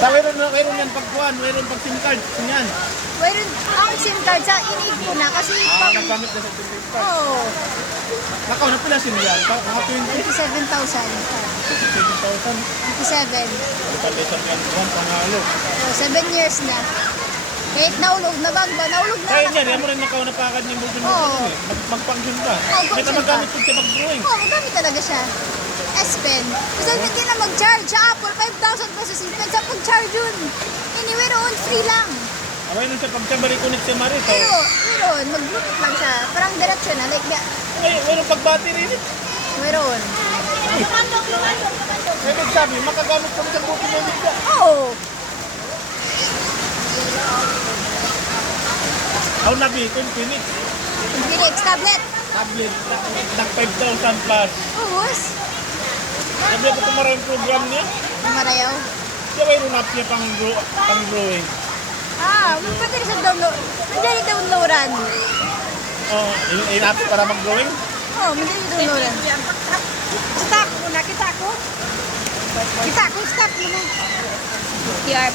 Mayroon yan pagkuhan, mayroon pag SIM card. Yan. Mayroon ang SIM card sa inid ko na kasi pag... Nagamit na sa SIM card. Oo. Nakaw na pala SIM yan. Mga 27,000. 27,000. 27. Palitan yan buwan, pangalo. Oh, 7 years na. Kahit naulog na bag ba? Naulog na. Kaya yan mo rin nakaw na pakad niya mo Oo. mag-function ka. Oo, Kita function magamit ka. kung siya mag-drawing. Oo, magamit talaga siya. S Pen. Kasi hindi na mag-charge sa Apple. 5,000 pesos yung pen sa pag-charge yun. Anyway, roon, free lang. Away nun siya pag siya bari-connect siya Marito. Pero, mag-bluetooth lang siya. Parang diretsyon na. Like, Ay, mayroon pag-battery rin. mayroon. May nagsabi, makagamit ko rin sa buti ng ka. Oo. How na bi, Phoenix. Phoenix tablet. Tablet, nag 5,000 plus. Ubus. Sabi ako ito maraming program niya. Marayaw. Siya mayroon up niya pang drawing. Pwede rin sa download. Nandiyan yung downloadan. Oh, in-app para mag-drawing. Oo, nandiyan yung downloadan. Stop muna, kita ko. Kita ko, stop muna. QR.